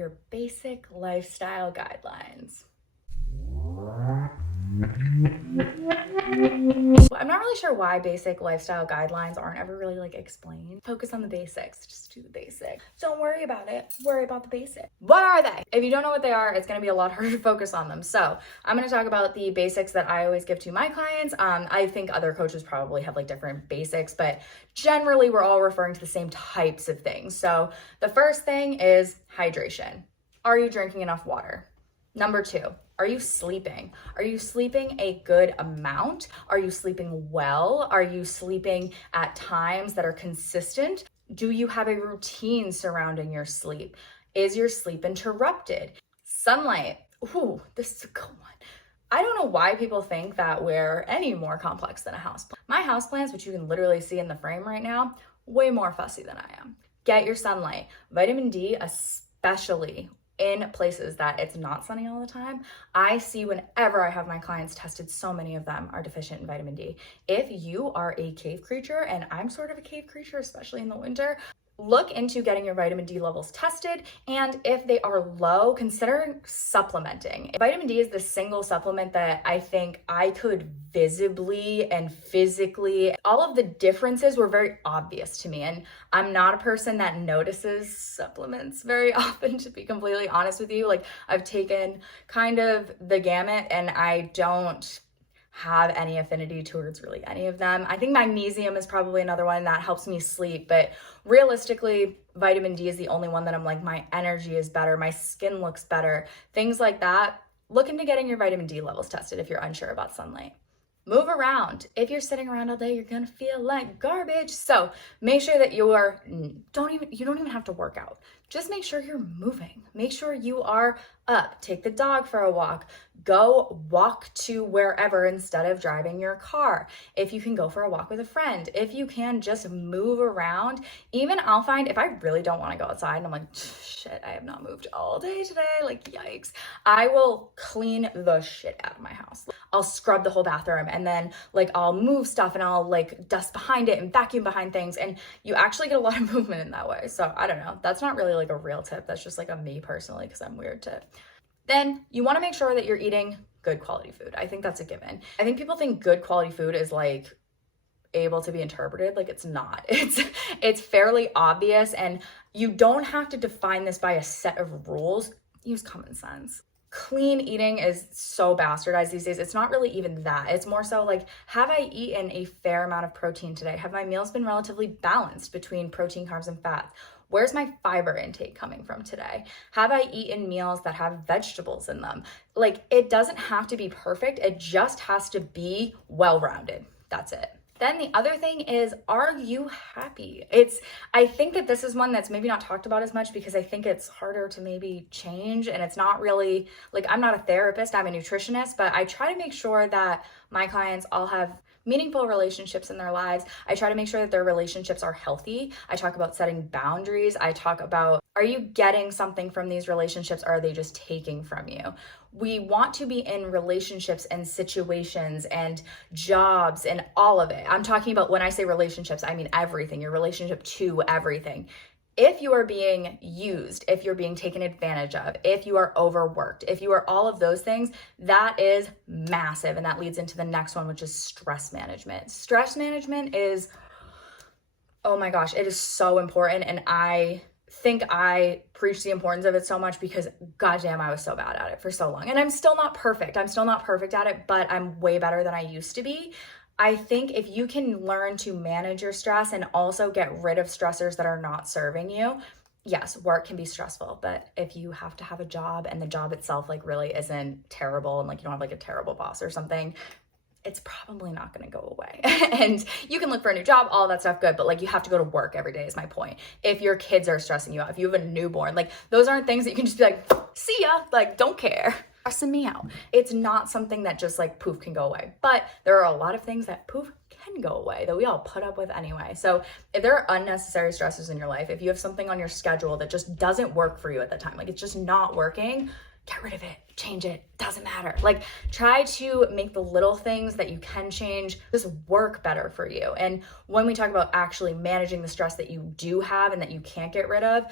Your basic lifestyle guidelines. I'm not really sure why basic lifestyle guidelines aren't ever really like explained. Focus on the basics, just do the basics. Don't worry about it, worry about the basics. What are they? If you don't know what they are, it's gonna be a lot harder to focus on them. So I'm gonna talk about the basics that I always give to my clients. I think other coaches probably have like different basics, but generally we're all referring to the same types of things. So the first thing is hydration. Are you drinking enough water? Number 2, are you sleeping? Are you sleeping a good amount? Are you sleeping well? Are you sleeping at times that are consistent? Do you have a routine surrounding your sleep? Is your sleep interrupted? Sunlight. Ooh, this is a good one. I don't know why people think that we're any more complex than a houseplant. My houseplants, which you can literally see in the frame right now, way more fussy than I am. Get your sunlight. Vitamin D, especially in places that it's not sunny all the time. I see whenever I have my clients tested, so many of them are deficient in vitamin D. If you are a cave creature, and I'm sort of a cave creature, especially in the winter, look into getting your vitamin D levels tested, and if they are low, consider supplementing. Vitamin D is the single supplement that I think I could visibly and physically, all of the differences were very obvious to me, and I'm not a person that notices supplements very often, to be completely honest with you. Like, I've taken kind of the gamut, and I don't have any affinity towards really any of them. I think magnesium is probably another one that helps me sleep, but realistically, vitamin D is the only one that I'm like, my energy is better, my skin looks better, things like that. Look into getting your vitamin D levels tested if you're unsure about sunlight. Move around. If you're sitting around all day, you're gonna feel like garbage. So make sure that you don't even have to work out. Just make sure you're moving. Make sure you are up. Take the dog for a walk. Go walk to wherever instead of driving your car. If you can go for a walk with a friend, if you can just move around. Even I'll find if I really don't want to go outside and I'm like, shit, I have not moved all day today, like yikes, I will clean the shit out of my house. I'll scrub the whole bathroom, and then like I'll move stuff and I'll like dust behind it and vacuum behind things, and you actually get a lot of movement in that way. So I don't know, that's not really like a real tip, that's just like a me personally because I'm weird tip. Then you want to make sure that you're eating good quality food. I think that's a given. I think people think good quality food is like able to be interpreted. Like, it's not. It's fairly obvious, and you don't have to define this by a set of rules. Use common sense. Clean eating is so bastardized these days. It's not really even that. It's more so like, have I eaten a fair amount of protein today? Have my meals been relatively balanced between protein, carbs, and fats? Where's my fiber intake coming from today? Have I eaten meals that have vegetables in them? Like, it doesn't have to be perfect. It just has to be well-rounded. That's it. Then the other thing is, are you happy? I think that this is one that's maybe not talked about as much because I think it's harder to maybe change, and it's not really, like, I'm not a therapist, I'm a nutritionist, but I try to make sure that my clients all have meaningful relationships in their lives. I try to make sure that their relationships are healthy. I talk about setting boundaries. I talk about, are you getting something from these relationships, or are they just taking from you? We want to be in relationships and situations and jobs and all of it. I'm talking about, when I say relationships, I mean everything, your relationship to everything. If you are being used, if you're being taken advantage of, if you are overworked, if you are all of those things, that is massive. And that leads into the next one, which is stress management. Stress management is, oh my gosh, it is so important. And I think I preach the importance of it so much because goddamn, I was so bad at it for so long. And I'm still not perfect. I'm still not perfect at it, but I'm way better than I used to be. I think if you can learn to manage your stress and also get rid of stressors that are not serving you, yes, work can be stressful, but if you have to have a job and the job itself like really isn't terrible, and like you don't have like a terrible boss or something, it's probably not going to go away. And you can look for a new job, all that stuff, good, but like you have to go to work every day is my point. If your kids are stressing you out, if you have a newborn, like those aren't things that you can just be like, see ya, like don't care. Stressing me out. It's not something that just like poof can go away, but there are a lot of things that poof can go away that we all put up with anyway. So if there are unnecessary stresses in your life, if you have something on your schedule that just doesn't work for you at the time, like it's just not working, get rid of it, change it, doesn't matter. Like, try to make the little things that you can change just work better for you. And when we talk about actually managing the stress that you do have and that you can't get rid of,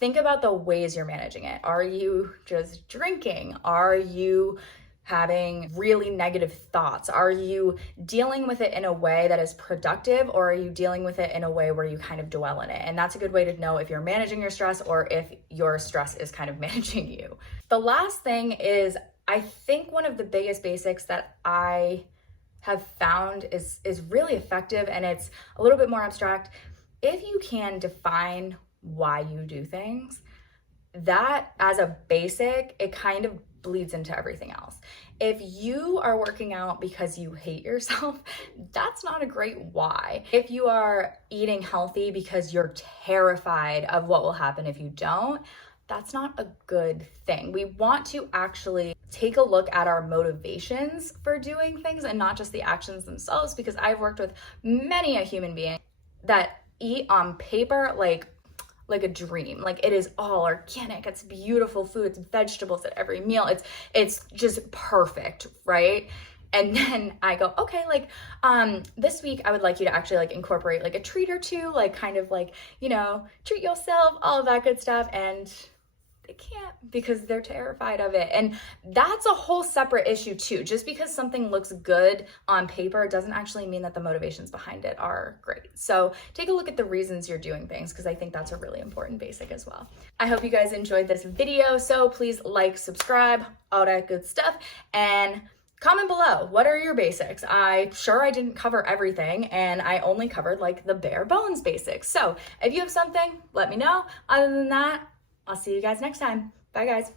think about the ways you're managing it. Are you just drinking? Are you having really negative thoughts? Are you dealing with it in a way that is productive, or are you dealing with it in a way where you kind of dwell in it? And that's a good way to know if you're managing your stress or if your stress is kind of managing you. The last thing is, I think one of the biggest basics that I have found is really effective, and it's a little bit more abstract. If you can define why you do things, that as a basic, it kind of bleeds into everything else. If you are working out because you hate yourself, that's not a great why. If you are eating healthy because you're terrified of what will happen if you don't, that's not a good thing. We want to actually take a look at our motivations for doing things and not just the actions themselves, because I've worked with many a human being that eat on paper like a dream. Like, it is all organic, it's beautiful food, it's vegetables at every meal, it's just perfect, right? And then I go, okay, like, this week I would like you to actually like incorporate like a treat or two, like kind of like, you know, treat yourself, all of that good stuff. And they can't, because they're terrified of it. And that's a whole separate issue too. Just because something looks good on paper doesn't actually mean that the motivations behind it are great. So take a look at the reasons you're doing things, because I think that's a really important basic as well. I hope you guys enjoyed this video. So please like, subscribe, all that good stuff, and comment below. What are your basics? I'm sure I didn't cover everything, and I only covered like the bare bones basics. So if you have something, let me know. Other than that, I'll see you guys next time. Bye, guys.